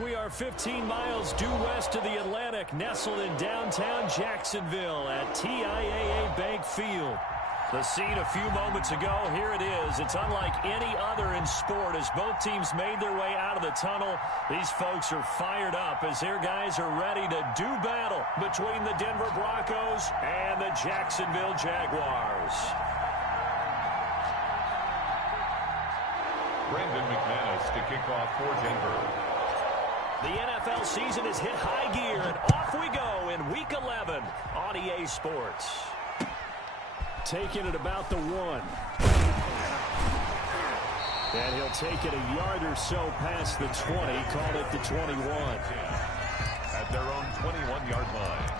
We are 15 miles due west of the Atlantic, nestled in downtown Jacksonville at TIAA Bank Field. The scene a few moments ago, here it is. It's unlike any other in sport as both teams made their way out of the tunnel. These folks are fired up as their guys are ready to do battle between the Denver Broncos and the Jacksonville Jaguars. Brandon McManus to kick off for Denver. The NFL season has hit high gear, and off we go in Week 11 on EA Sports. Taking it about the 1. And he'll take it a yard or so past the 20, call it the 21. At their own 21-yard line.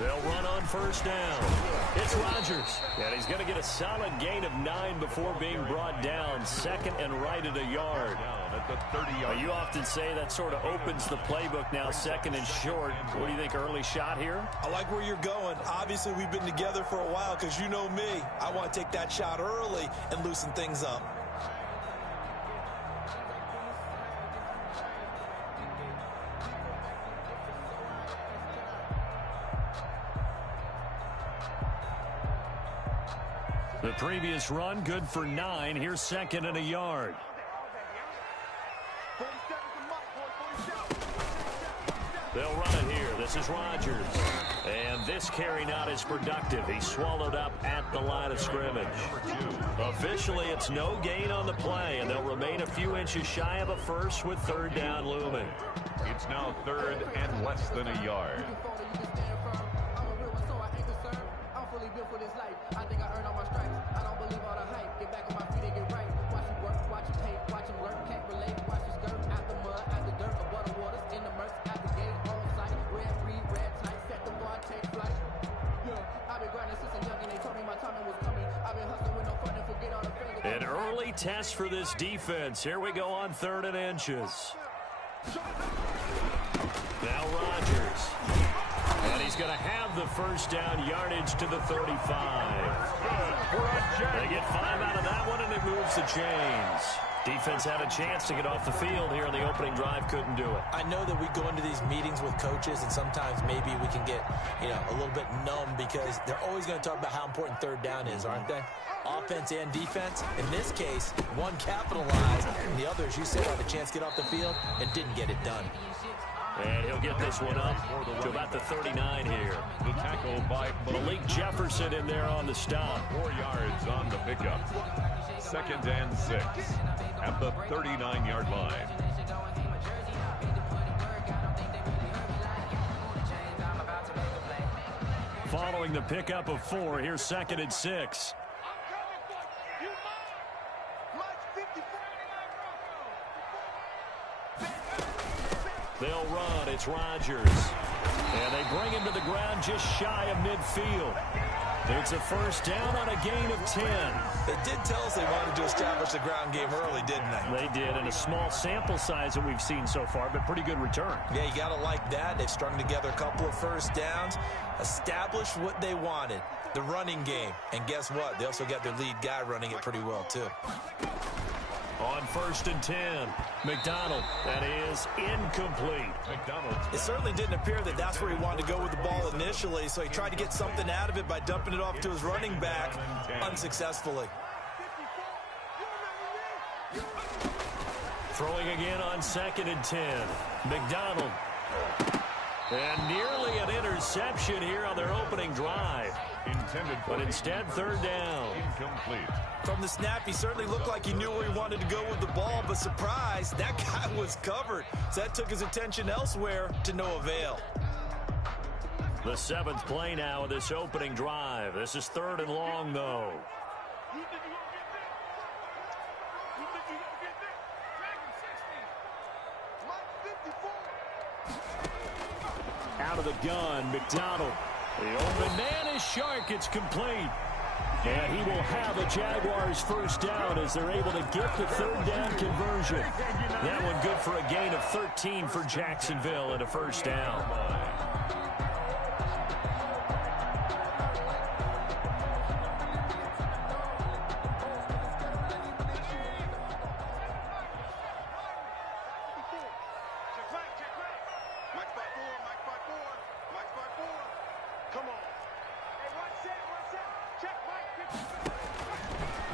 They'll run on first down. It's Rodgers. And he's going to get a solid gain of 9 before being brought down. Second and right at a yard. At the 30-yard. You often say that sort of opens the playbook now, second and short. What do you think, early shot here? I like where you're going. Obviously, we've been together for a while because you know me. I want to take that shot early and loosen things up. The previous run, good for 9. Here's second and a yard. They'll run it here. This is Rodgers. And this carry not as productive. He's swallowed up at the line of scrimmage. Officially, it's no gain on the play, and they'll remain a few inches shy of a first with third down looming. It's now third and less than a yard. An early test for this defense. Here we go on third and inches. Now Rodgers. And he's going to have the first down, yardage to the 35. They get 5 out of that one, and it moves the chains. Defense had a chance to get off the field here on the opening drive, couldn't do it. I know that we go into these meetings with coaches, and sometimes maybe we can get, a little bit numb because they're always going to talk about how important third down is, aren't they? Offense and defense. In this case, one capitalized, and the other, as you said, had a chance to get off the field and didn't get it done. And he'll get this one up to about the 39 here. The tackle by Malik Jefferson in there on the stop. 4 yards on the pickup. Second and 6 at the 39-yard line. Following the pickup of 4, here's second and 6. They'll run. It's Rodgers. And they bring him to the ground just shy of midfield. It's a first down on a gain of 10. They did tell us they wanted to establish the ground game early, didn't they? They did, in a small sample size that we've seen so far, but pretty good return. Yeah, you got to like that. They've strung together a couple of first downs, established what they wanted, the running game. And guess what? They also got their lead guy running it pretty well, too. On first and 10, McDonald. That is incomplete. It certainly didn't appear that that's where he wanted to go with the ball initially, so he tried to get something out of it by dumping it off to his running back unsuccessfully. Throwing again on second and 10. McDonald. And nearly an interception here on their opening drive. But instead, third down. Incomplete. From the snap, he certainly looked like he knew where he wanted to go with the ball, but surprise, that guy was covered. So that took his attention elsewhere to no avail. The 7th play now of this opening drive. This is third and long, though. Out of the gun, McDonald. The open man is Shark. It's complete. And he will have a Jaguars first down as they're able to get the third down conversion. That one good for a gain of 13 for Jacksonville and a first down.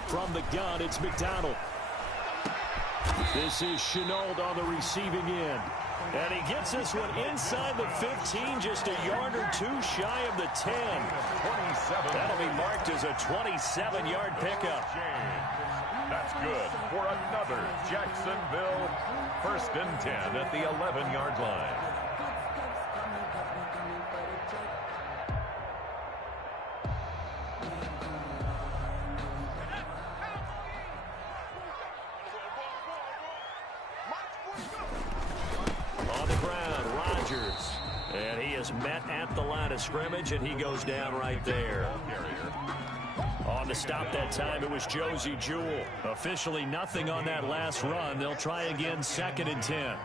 From the gun, it's McDonald. This is Chenault on the receiving end. And he gets this one inside the 15, just a yard or two shy of the 10. 27. That'll be marked as a 27-yard pickup. That's good for another Jacksonville first and 10 at the 11-yard line. Met at the line of scrimmage, and he goes down right there. On the stop that time, it was Josie Jewell. Officially nothing on that last run. They'll try again, 2nd and 10. At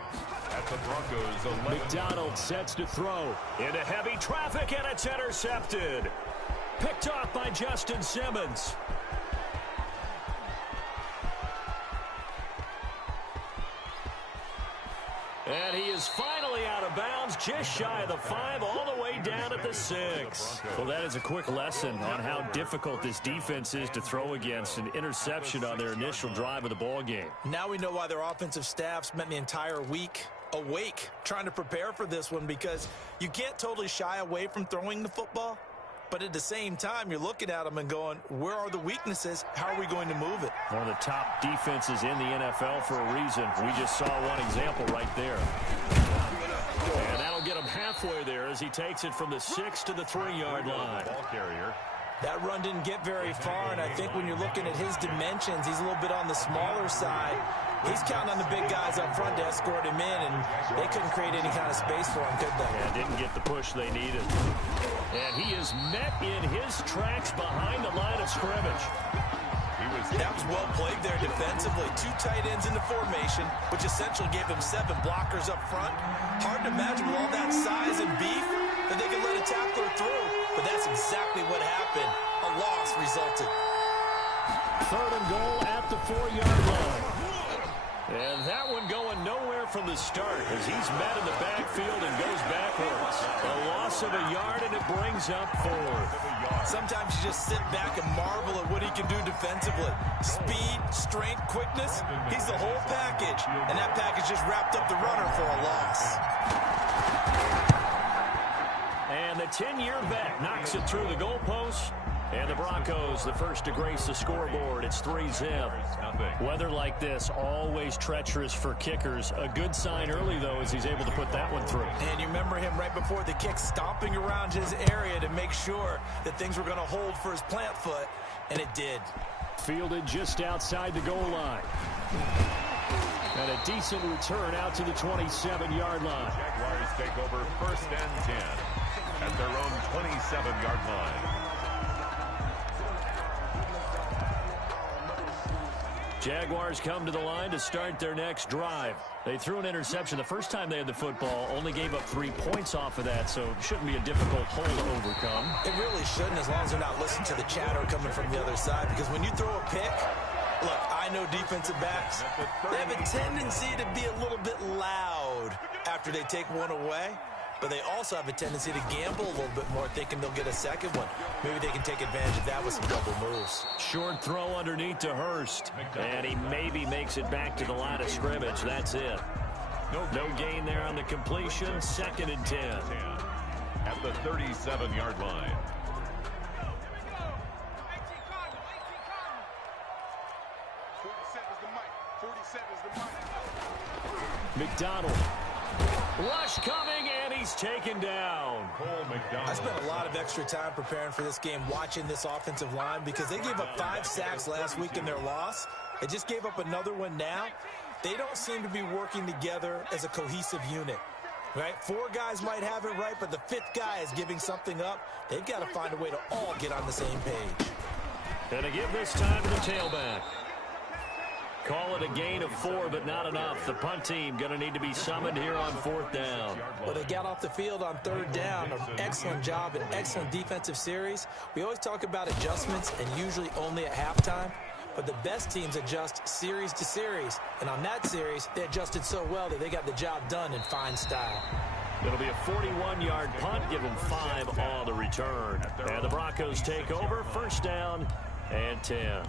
the Broncos, 11. McDonald sets to throw. Into heavy traffic, and it's intercepted. Picked off by Justin Simmons. And he is finally out of bounds, just shy of the 5, all the way down at the 6. Well, that is a quick lesson on how difficult this defense is to throw against. An interception on their initial drive of the ball game. Now we know why their offensive staff spent the entire week awake trying to prepare for this one, because you can't totally shy away from throwing the football. But at the same time, you're looking at them and going, where are the weaknesses? How are we going to move it? One of the top defenses in the NFL for a reason. We just saw one example right there. And that'll get him halfway there as he takes it from the 6 to the 3-yard line. Ball carrier. That run didn't get very far, and I think when you're looking at his dimensions, he's a little bit on the smaller side. He's counting on the big guys up front to escort him in, and they couldn't create any kind of space for him, could they? Yeah, didn't get the push they needed. And he is met in his tracks behind the line of scrimmage. That was well played there defensively. 2 tight ends in the formation, which essentially gave him 7 blockers up front. Hard to imagine with all that size and beef that they could let a tackler through. But that's exactly what happened. A loss resulted. 3rd and goal at the 4-yard line. And that one going nowhere from the start as he's met in the backfield and goes backwards. A loss of a yard, and it brings up 4th. Sometimes you just sit back and marvel at what he can do defensively. Speed, strength, quickness, he's the whole package. And that package just wrapped up the runner for a loss. And the 10-year vet knocks it through the goalpost. And the Broncos, the first to grace the scoreboard. It's 3-zip. Weather like this, always treacherous for kickers. A good sign early, though, as he's able to put that one through. And you remember him right before the kick, stomping around his area to make sure that things were going to hold for his plant foot, and it did. Fielded just outside the goal line. And a decent return out to the 27-yard line. Jaguars take over 1st and 10 at their own 27-yard line. Jaguars come to the line to start their next drive. They threw an interception the first time they had the football, only gave up 3 points off of that, so it shouldn't be a difficult hole to overcome. It really shouldn't, as long as they're not listening to the chatter coming from the other side, because when you throw a pick, look, I know defensive backs, they have a tendency to be a little bit loud after they take one away. But they also have a tendency to gamble a little bit more, thinking they'll get a second one. Maybe they can take advantage of that with some double moves. Short throw underneath to Hurst. And he maybe makes it back to the line of scrimmage. That's it. No gain there on the completion. 2nd and 10. At the 37-yard line. McDonald. Rush coming, and he's taken down. I spent a lot of extra time preparing for this game, watching this offensive line, because they gave up 5 sacks last week in their loss. They just gave up another one now. They don't seem to be working together as a cohesive unit. Right? 4 guys might have it right, but the 5th guy is giving something up. They've got to find a way to all get on the same page. And to give this time to the tailback. Call it a gain of 4, but not enough. The punt team going to need to be summoned here on 4th down. Well, they got off the field on 3rd down. An excellent job, an excellent defensive series. We always talk about adjustments and usually only at halftime. But the best teams adjust series to series. And on that series, they adjusted so well that they got the job done in fine style. It'll be a 41-yard punt, give them 5 on the return. And the Broncos take over, 1st down and 10.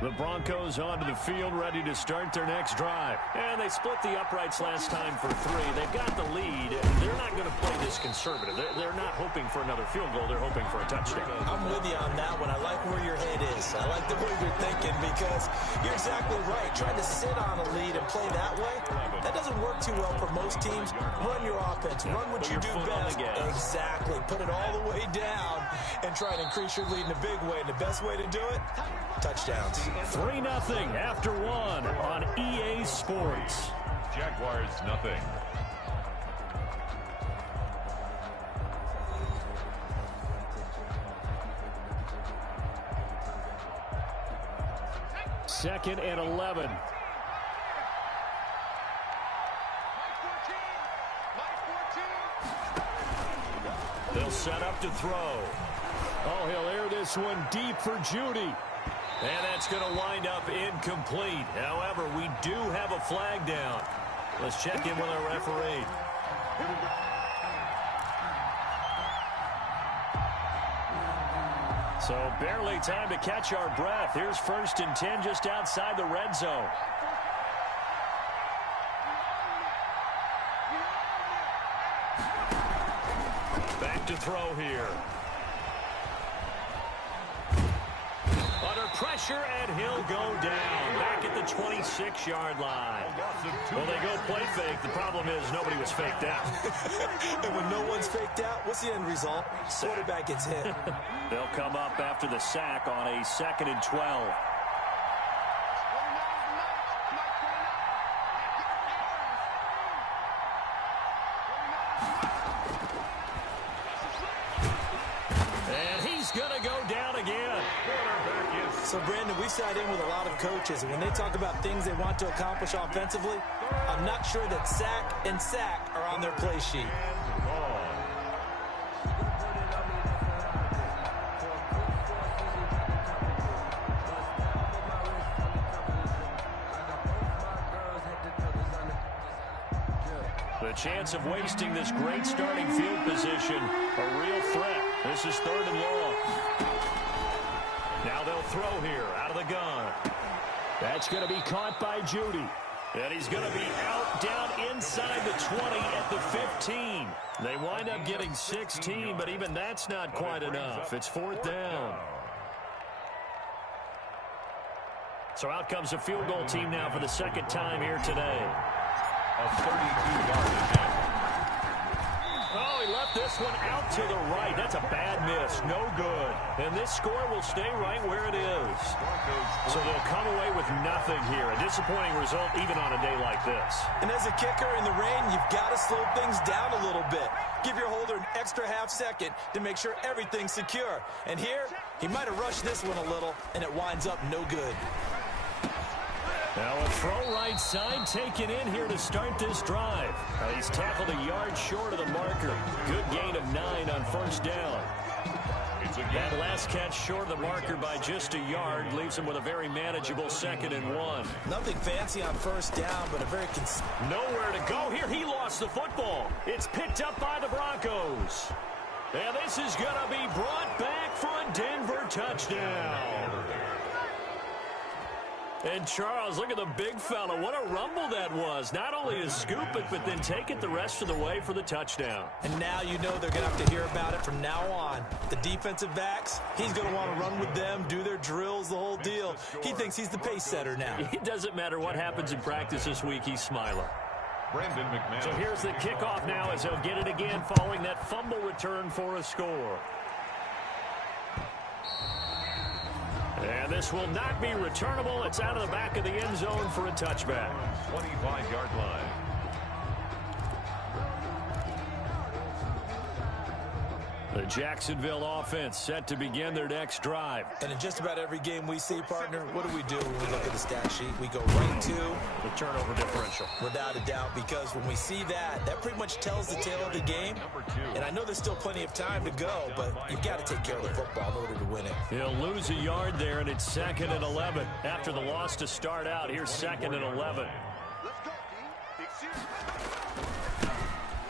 The Broncos onto the field, ready to start their next drive. And they split the uprights last time for 3. They've got the lead. They're not going to play this conservative. They're not hoping for another field goal. They're hoping for a touchdown. I'm with you on that one. I like where your head is. I like the way you're thinking because you're exactly right. Trying to sit on a lead and play that way, that doesn't work too well for most teams. Run your offense. Run what you do best. Exactly. Put it all the way down and try to increase your lead in a big way. And the best way to do it, touchdowns. 3-0 after 1 on EA Sports. Jaguars, nothing. Second and 11. They'll set up to throw. Oh, he'll air this one deep for Judy. And that's going to wind up incomplete. However, we do have a flag down. Let's check in with our referee. So barely time to catch our breath. Here's 1st and 10 just outside the red zone. Back to throw here. Under pressure, and he'll go down. Back at the 26-yard line. Well, they go play fake. The problem is nobody was faked out. And when no one's faked out, what's the end result? Quarterback gets hit. They'll come up after the sack on a 2nd and 12. And he's going to go down again. So, Brandon, we sat in with a lot of coaches, and when they talk about things they want to accomplish offensively, I'm not sure that sack and sack are on their play sheet. The chance of wasting this great starting field position, a real threat. This is 3rd and long. Now they'll throw here out of the gun. That's going to be caught by Judy. And he's going to be out down inside the 20 at the 15. They wind up getting 16, but even that's not quite enough. It's 4th down. So out comes a field goal team now for the 2nd time here today. A 32-yard attempt. Oh, he left this one out to the right. That's a bad miss. No good. And this score will stay right where it is. So they'll come away with nothing here. A disappointing result even on a day like this. And as a kicker in the rain, you've got to slow things down a little bit. Give your holder an extra half-second to make sure everything's secure. And here, he might have rushed this one a little, and it winds up no good. Now a throw right side taken in here to start this drive. He's tackled a yard short of the marker. Good gain of 9 on 1st down. That last catch short of the marker by just a yard leaves him with a very manageable 2nd and 1. Nothing fancy on 1st down, but a very nowhere to go here. He lost the football. It's picked up by the Broncos. And this is going to be brought back for a Denver touchdown. And Charles, look at the big fella. What a rumble that was. Not only to scoop it, but then take it the rest of the way for the touchdown. And now you know they're going to have to hear about it from now on. The defensive backs, he's going to want to run with them, do their drills, the whole deal. He thinks he's the pace setter now. It doesn't matter what happens in practice this week, he's smiling. Brendan McMahon. So here's the kickoff now as he'll get it again following that fumble return for a score. And this will not be returnable. It's out of the back of the end zone for a touchback. 25-yard line. Jacksonville offense set to begin their next drive. And in just about every game we see, partner, what do we do when we look at the stat sheet? We go right to the turnover differential. Without a doubt, because when we see that, that pretty much tells the tale of the game. And I know there's still plenty of time to go, but you've got to take care of the football in order to win it. He'll lose a yard there, and it's 2nd and 11. After the loss to start out, here's 2nd and 11.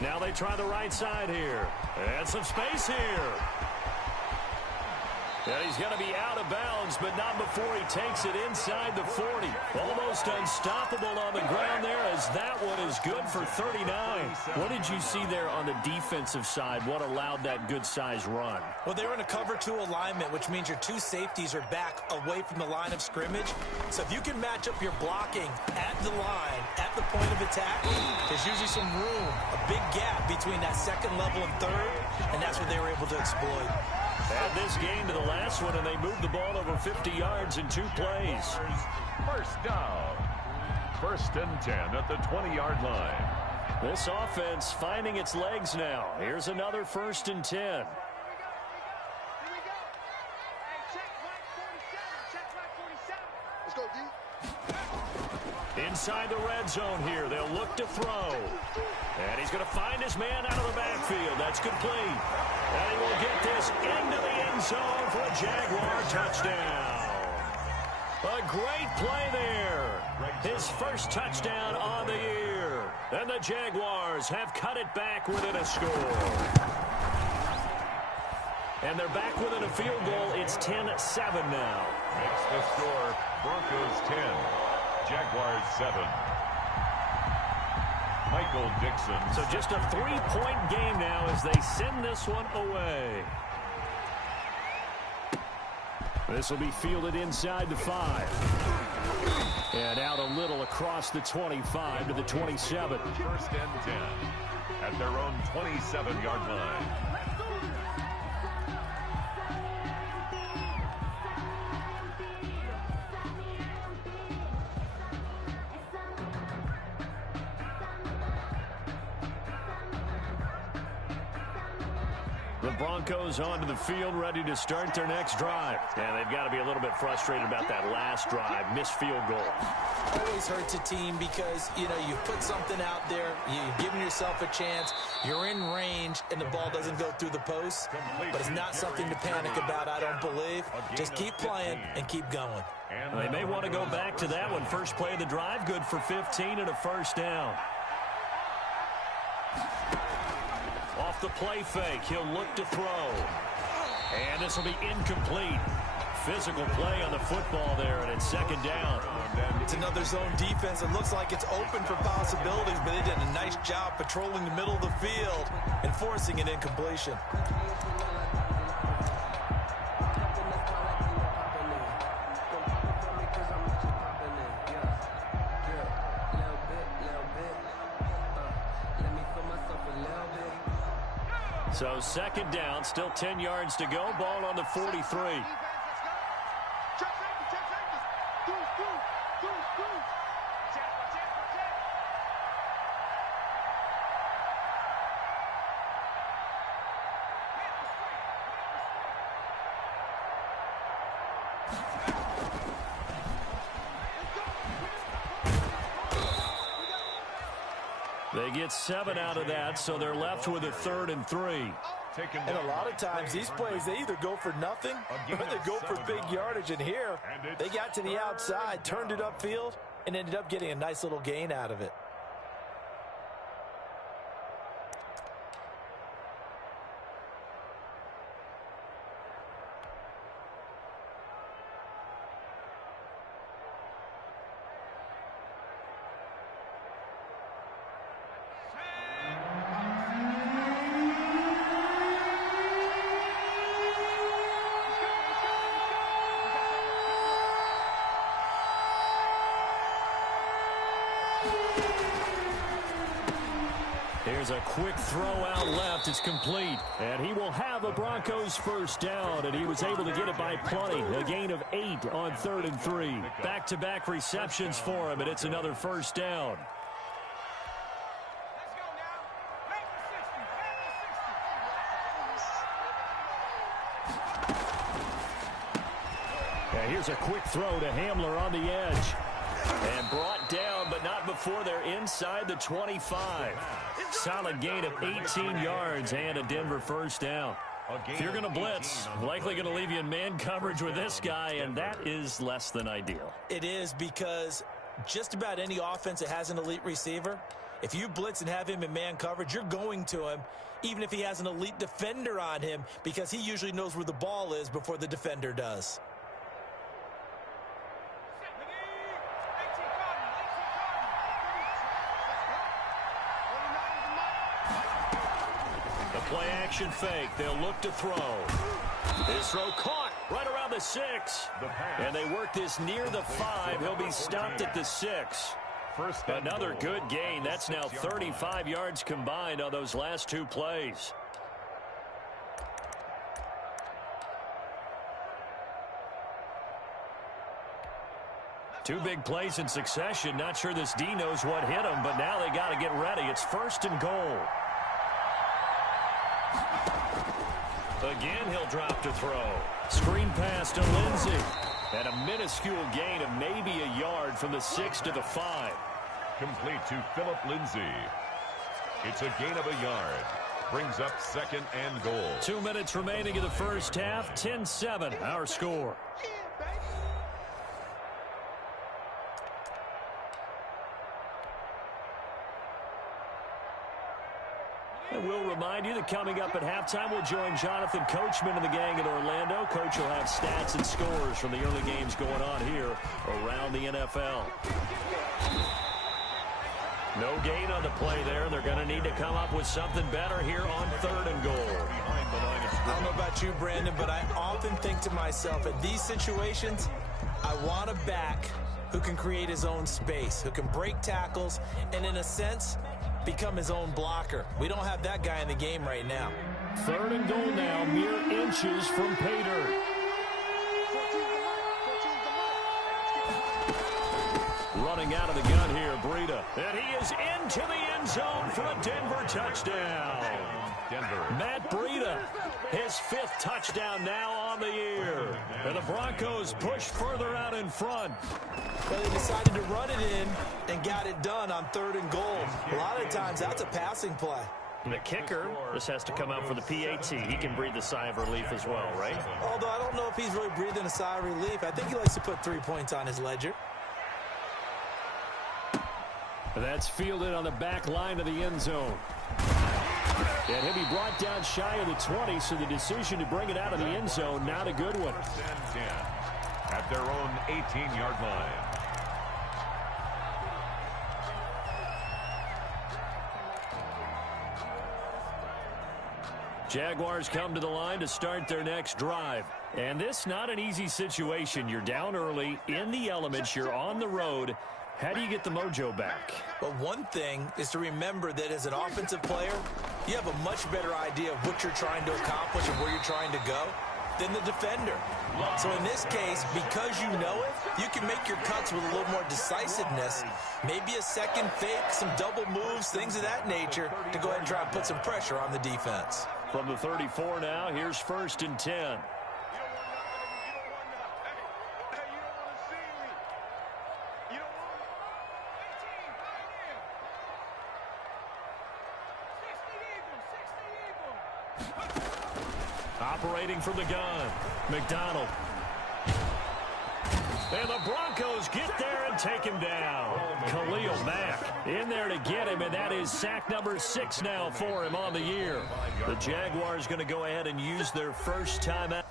Now they try the right side here. And some space here. And he's going to be out of bounds, but not before he takes it inside the 40. Almost unstoppable on the ground there, as that one is good for 39. What did you see there on the defensive side? What allowed that good-sized run? Well, they were in a cover 2 alignment, which means your 2 safeties are back away from the line of scrimmage. So if you can match up your blocking at the line, at the point of attack, there's usually some room, a big gap between that 2nd level and 3rd, and that's what they were able to exploit. Add this game to the last one, and they moved the ball over 50 yards in 2 plays. First down. 1st and 10 at the 20-yard line. This offense finding its legs now. Here's another 1st and 10. Inside the red zone here. They'll look to throw. And he's going to find his man out of the backfield. That's complete. And he will get this into the end zone for a Jaguar touchdown. A great play there. His first touchdown on the year. And the Jaguars have cut it back within a score. And they're back within a field goal. It's 10-7 now. Makes the score Broncos 10, Jaguars 7. Michael Dixon. So just a 3-point game now as they send this one away. This will be fielded inside the 5. And out a little across the 25 to the 27. 1st and 10 at their own 27-yard line. The Broncos onto the field, ready to start their next drive. And they've got to be a little bit frustrated about that last drive, missed field goal. Always hurts a team because, you know, you've put something out there, you've given yourself a chance, you're in range, and the ball doesn't go through the post. But it's not something to panic about, I don't believe. Just keep playing and keep going. They may want to go back to that one. First play of the drive, good for 15 and a first down. Off the play fake, he'll look to throw. And this will be incomplete. Physical play on the football there, and it's 2nd down. It's another zone defense. It looks like it's open for possibilities, but they did a nice job patrolling the middle of the field and forcing an incompletion. So 2nd down, still 10 yards to go. Ball on the 43. They get 7 out of that, so they're left with a 3rd and 3. And a lot of times, these plays, they either go for nothing or they go for big yardage. And here, they got to the outside, turned it upfield, and ended up getting a nice little gain out of it. Here's a quick throw out left. It's complete. And he will have a Broncos first down, and he was able to get it by plenty. A gain of 8 on 3rd and 3. Back-to-back receptions for him, and it's another first down. And here's a quick throw to Hamler on the edge. And brought down, but not before they're inside the 25. Solid gain of 18 yards and a Denver first down. If you're going to blitz, likely going to leave you in man coverage with this guy, and that is less than ideal. It is, because just about any offense that has an elite receiver, if you blitz and have him in man coverage, you're going to him, even if he has an elite defender on him, because he usually knows where the ball is before the defender does. Play action fake. They'll look to throw. His throw caught right around the 6. And they work this near the 5. He'll be stopped at the 6. Another good gain. That's now 35 yards combined on those last 2 plays. Two big plays in succession. Not sure this D knows what hit him, but now they got to get ready. It's 1st and goal. Again, he'll drop to throw. Screen pass to Lindsey. And a minuscule gain of maybe a yard from the 6 to the 5. Complete to Phillip Lindsey. It's a gain of a yard. Brings up 2nd and goal. 2 minutes remaining in the first half. 10-7, our score. And we'll remind you that coming up at halftime, we'll join Jonathan Coachman and the gang in Orlando. Coach will have stats and scores from the early games going on here around the NFL. No gain on the play there. They're going to need to come up with something better here on 3rd and goal. I don't know about you, Brandon, but I often think to myself, in these situations, I want a back who can create his own space, who can break tackles, and in a sense, become his own blocker. We don't have that guy in the game right now. 3rd and goal now, mere inches from pay dirt. Running out of the gun here, Breida. And he is into the end zone for a Denver touchdown. Matt Breida, his 5th touchdown now on the year. And the Broncos push further out in front. Well, they decided to run it in and got it done on 3rd and goal. A lot of times, that's a passing play. And the kicker, this has to come out for the PAT. He can breathe a sigh of relief as well, right? Although I don't know if he's really breathing a sigh of relief. I think he likes to put 3 points on his ledger. That's fielded on the back line of the end zone. And he'll be brought down shy of the 20, so the decision to bring it out of the end zone, not a good one. At their own 18-yard line. Jaguars come to the line to start their next drive. And this not an easy situation. You're down early, in the elements, you're on the road. How do you get the mojo back? Well, one thing is to remember that as an offensive player, you have a much better idea of what you're trying to accomplish and where you're trying to go than the defender. So in this case, because you know it, you can make your cuts with a little more decisiveness. Maybe a second fake, some double moves, things of that nature to go ahead and try and put some pressure on the defense. From the 34 now, here's 1st and 10. Operating from the gun, McDonald. And the Broncos get there and take him down. Khalil Mack in there to get him, and that is sack number 6 now for him on the year. The Jaguars going to go ahead and use their first timeout.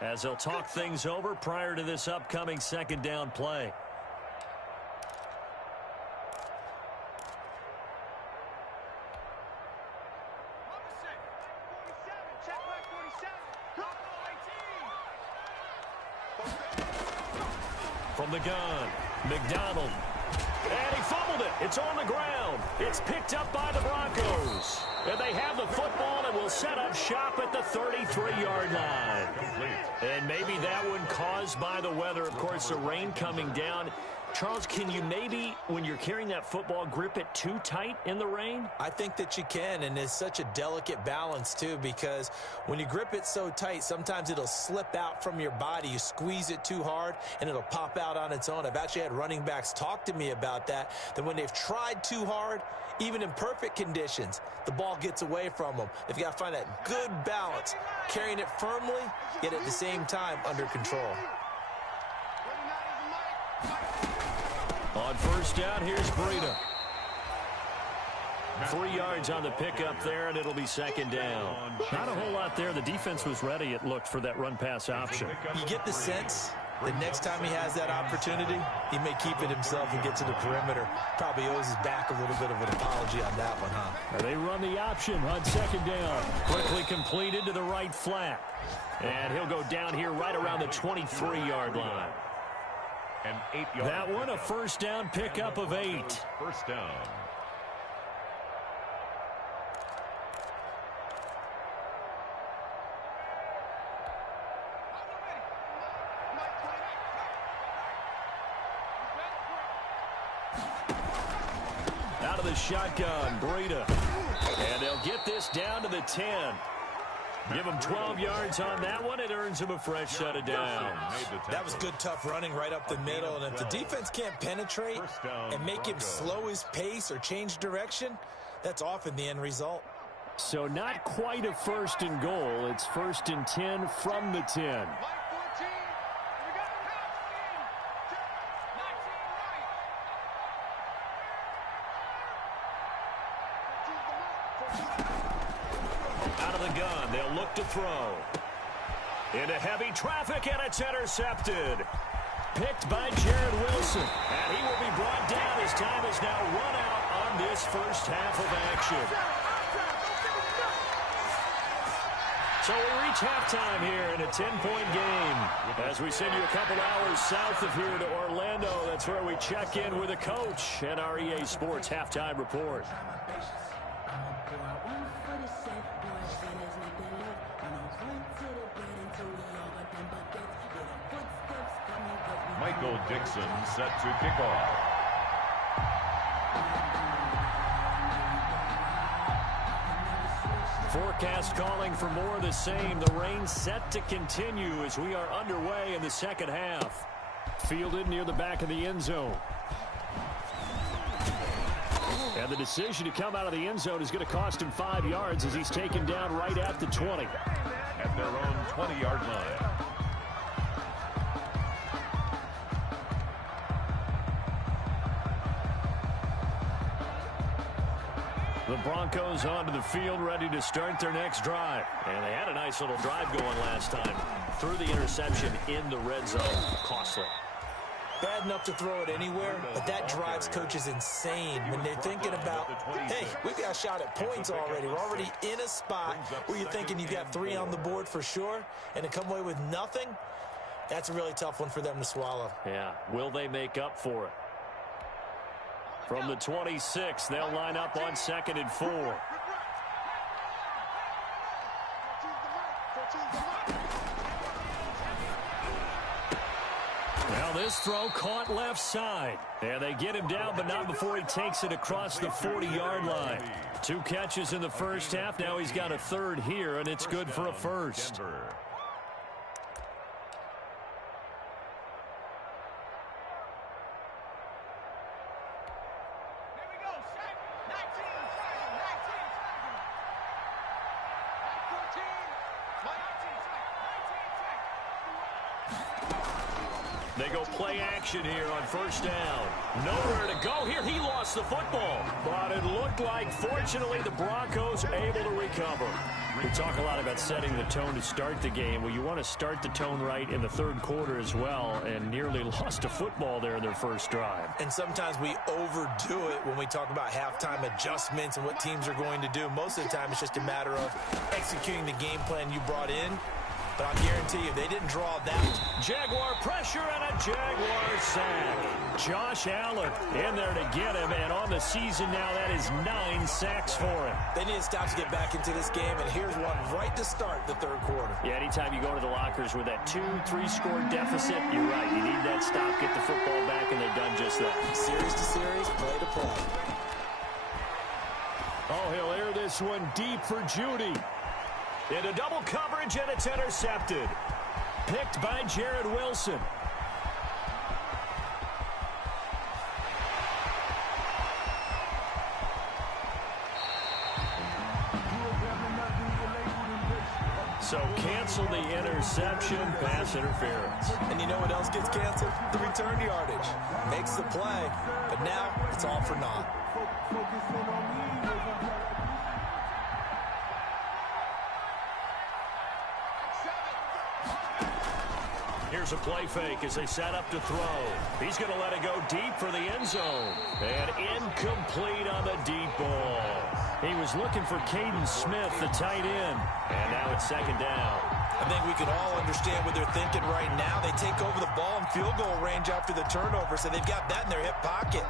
as they'll talk things over prior to this upcoming second down play. From the gun, McDonald. And he fumbled it. It's on the ground. It's picked up by the Broncos. And they have the football and will set up shop at the 33-yard line. And maybe that one caused by the weather. Of course, the rain coming down. Charles, can you maybe, when you're carrying that football, grip it too tight in the rain? I think that you can, and it's such a delicate balance, too, because when you grip it so tight, sometimes it'll slip out from your body. You squeeze it too hard, and it'll pop out on its own. I've actually had running backs talk to me about that when they've tried too hard, even in perfect conditions, the ball gets away from them. They've got to find that good balance, carrying it firmly, yet at the same time under control. On first down, here's Breida. 3 yards on the pickup there, and it'll be second down. Not a whole lot there. The defense was ready, it looked, for that run-pass option. You get the sense that next time he has that opportunity, he may keep it himself and get to the perimeter. Probably owes his back a little bit of an apology on that one, huh? They run the option on second down. Quickly completed to the right flat. And he'll go down here right around the 23-yard line. That one, a first down pickup of 8. First down. Out of the shotgun, Breida. And they'll get this down to the 10. Give him 12 yards on that one. It earns him a fresh set of downs. That was good, tough running right up the middle. And if the defense can't penetrate and make him slow his pace or change direction, that's often the end result. So not quite a first and goal. It's first and 10 from the 10. They'll look to throw. Into heavy traffic, and it's intercepted. Picked by Jared Wilson. And he will be brought down as time is now run out on this first half of action. So we reach halftime here in a 10-point game. As we send you a couple hours south of here to Orlando, that's where we check in with the coach and our EA Sports halftime report. Michael Dixon set to kick off. Forecast calling for more of the same. The rain set to continue as we are underway in the second half. Fielded near the back of the end zone. And the decision to come out of the end zone is going to cost him 5 yards as he's taken down right at the 20. At their own 20-yard line. The Broncos onto the field, ready to start their next drive. And they had a nice little drive going last time. Threw the interception in the red zone. Costly. Bad enough to throw it anywhere, but that drives coaches insane when they're thinking about, hey, we've got a shot at points already. We're already in a spot where you're thinking you've got 3 on the board for sure, and to come away with nothing, that's a really tough one for them to swallow. Yeah, will they make up for it? From the 26, they'll line up on 2nd and 4. Now this throw caught left side. And they get him down, but not before he takes it across the 40-yard line. 2 catches in the first half. Now he's got a third here, and it's good for a first. Denver. They go play action here on first down. Nowhere to go here. He lost the football. But it looked like, fortunately, the Broncos able to recover. We talk a lot about setting the tone to start the game. Well, you want to start the tone right in the third quarter as well, and nearly lost a football there in their first drive. And sometimes we overdo it when we talk about halftime adjustments and what teams are going to do. Most of the time, it's just a matter of executing the game plan you brought in. But I'll guarantee you, they didn't draw that. Jaguar pressure and a Jaguar sack. Josh Allen in there to get him, and on the season now, that is 9 sacks for him. They need to stop to get back into this game, and here's one right to start the third quarter. Yeah, anytime you go to the lockers with that 2-3 score deficit, you're right. You need that stop, get the football back, and they've done just that. Series to series, play to play. Oh, he'll air this one deep for Judy. Into double coverage, and it's intercepted. Picked by Jared Wilson. So cancel the interception, pass interference. And you know what else gets canceled? The return yardage. Makes the play, but now it's all for naught. Here's a play fake as they set up to throw. He's going to let it go deep for the end zone. And incomplete on the deep ball. He was looking for Caden Smith, the tight end. And now it's second down. I think we can all understand what they're thinking right now. They take over the ball in field goal range after the turnover, so they've got that in their hip pocket.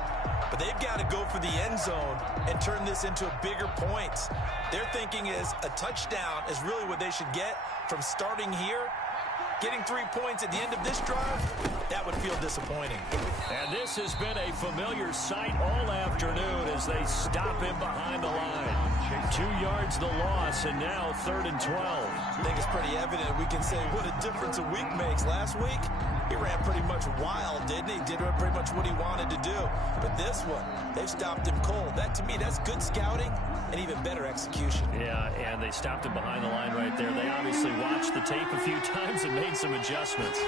But they've got to go for the end zone and turn this into bigger points. Their thinking is a touchdown is really what they should get from starting here. Getting 3 points at the end of this drive, that would feel disappointing. And this has been a familiar sight all afternoon as they stop him behind the line. 2 yards the loss, and now 3rd and 12. I think it's pretty evident we can say what a difference a week makes. Last week, he ran pretty much wild, didn't he? Did pretty much what he wanted to do. But this one, they've stopped him cold. That, to me, that's good scouting and even better execution. Yeah, and they stopped him behind the line right there. They obviously watched the tape a few times and made some adjustments.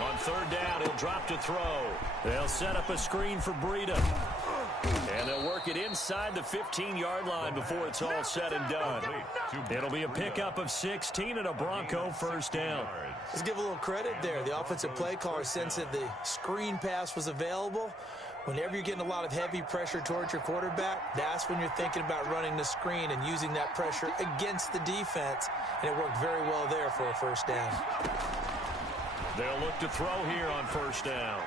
On 3rd down, he'll drop to throw. They'll set up a screen for Breida. And they'll work it inside the 15-yard line before it's all said and done. It'll be a pickup of 16 and a Bronco first down. Let's give a little credit there. The offensive play caller sensed that the screen pass was available. Whenever you're getting a lot of heavy pressure towards your quarterback, that's when you're thinking about running the screen and using that pressure against the defense. And it worked very well there for a first down. They'll look to throw here on first down.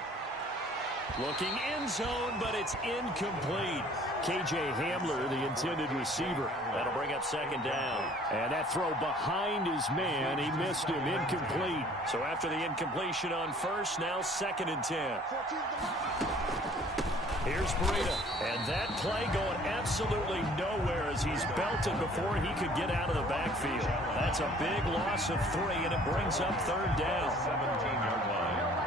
Looking end zone, but it's incomplete. K.J. Hamler, the intended receiver. That'll bring up second down. And that throw behind his man, he missed him, incomplete. So after the incompletion on first, now 2nd and 10. Here's Breida. And that play going absolutely nowhere as he's belted before he could get out of the backfield. That's a big loss of 3, and it brings up 3rd down. 17-yard line.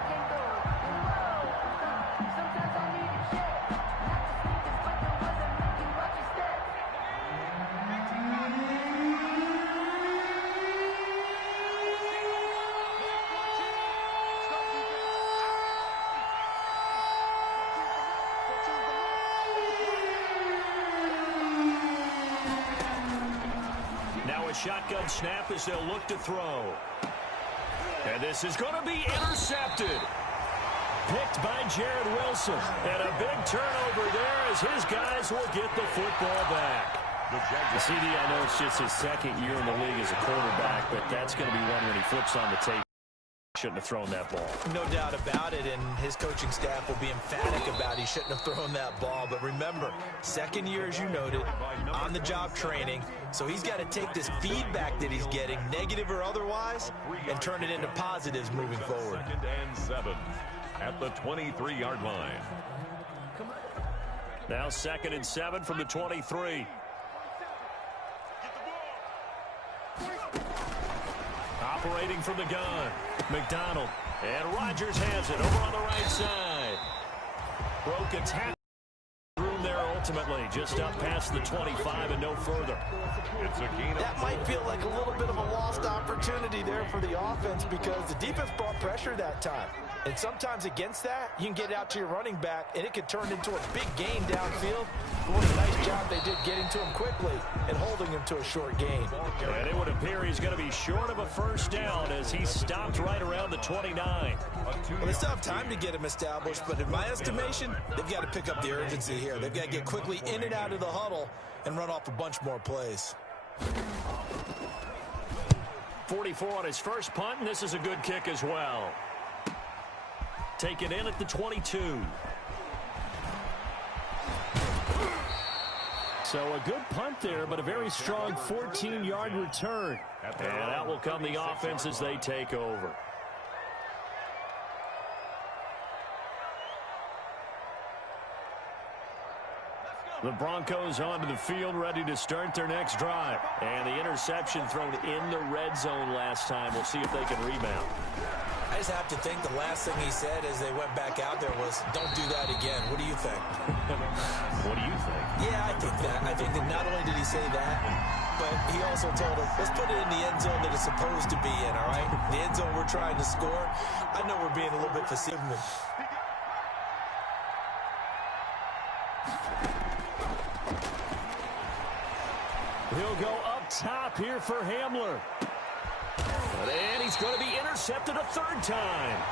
Shotgun snap as they'll look to throw. And this is going to be intercepted. Picked by Jared Wilson. And a big turnover there as his guys will get the football back. The CD, I know it's just his 2nd year in the league as a quarterback, but that's going to be one when he flips on the tape. Shouldn't have thrown that ball. No doubt about it, and his coaching staff will be emphatic about he shouldn't have thrown that ball. But remember, 2nd year, as you noted, on-the-job training. So he's got to take this feedback that he's getting, negative or otherwise, and turn it into positives moving forward. 2nd and 7 at the 23-yard line. Now 2nd and 7 from the 23. Operating from the gun, McDonald. And Rodgers has it over on the right side. Broke a tackle room there ultimately just up past the 25 and no further. It's a gain. That might feel like a little bit of a lost opportunity there for the offense because the defense brought pressure that time. And sometimes against that, you can get out to your running back, and it could turn into a big gain downfield. What a nice job they did getting to him quickly and holding him to a short gain. And it would appear he's going to be short of a first down as he stopped right around the 29. Well, they still have time to get him established, but in my estimation, they've got to pick up the urgency here. They've got to get quickly in and out of the huddle and run off a bunch more plays. 44 on his first punt, and this is a good kick as well. Taken in at the 22. So a good punt there, but a very strong 14-yard return. And out will come the offense as they take over. The Broncos onto the field, ready to start their next drive. And the interception thrown in the red zone last time. We'll see if they can rebound. I just have to think the last thing he said as they went back out there was, don't do that again. What do you think? What do you think? Yeah, I think that. I think that not only did he say that, but he also told him, let's put it in the end zone that it's supposed to be in, all right? The end zone we're trying to score. I know we're being a little bit facetious. He'll go up top here for Hamler. And he's going to be intercepted a third time.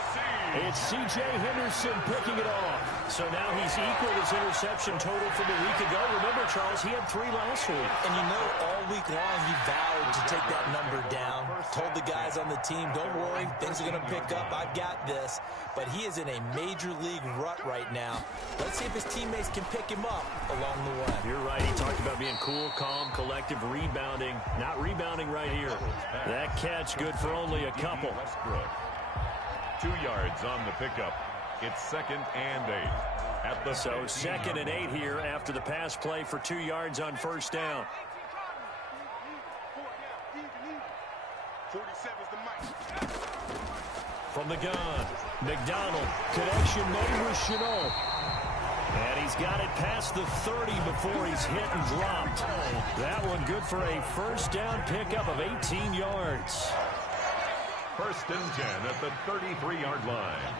It's C.J. Henderson picking it off. So now he's equaled his interception total from a week ago. Remember, Charles, he had 3 last week. And you know, all week long he vowed to take that number down. Told the guys on the team, don't worry, things are going to pick up. I've got this. But he is in a major league rut right now. Let's see if his teammates can pick him up along the way. You're right. He talked about being cool, calm, collective, rebounding. Not rebounding right here. That catch good for only a couple. 2 yards on the pickup. It's 2nd and 8. At the so 2nd and 8 here after the pass play for 2 yards on first down. 47's the mic. From the gun, McDonald, connection made with Chenault. And he's got it past the 30 before he's hit and dropped. That one good for a first down pickup of 18 yards. 1st and 10 at the 33-yard line.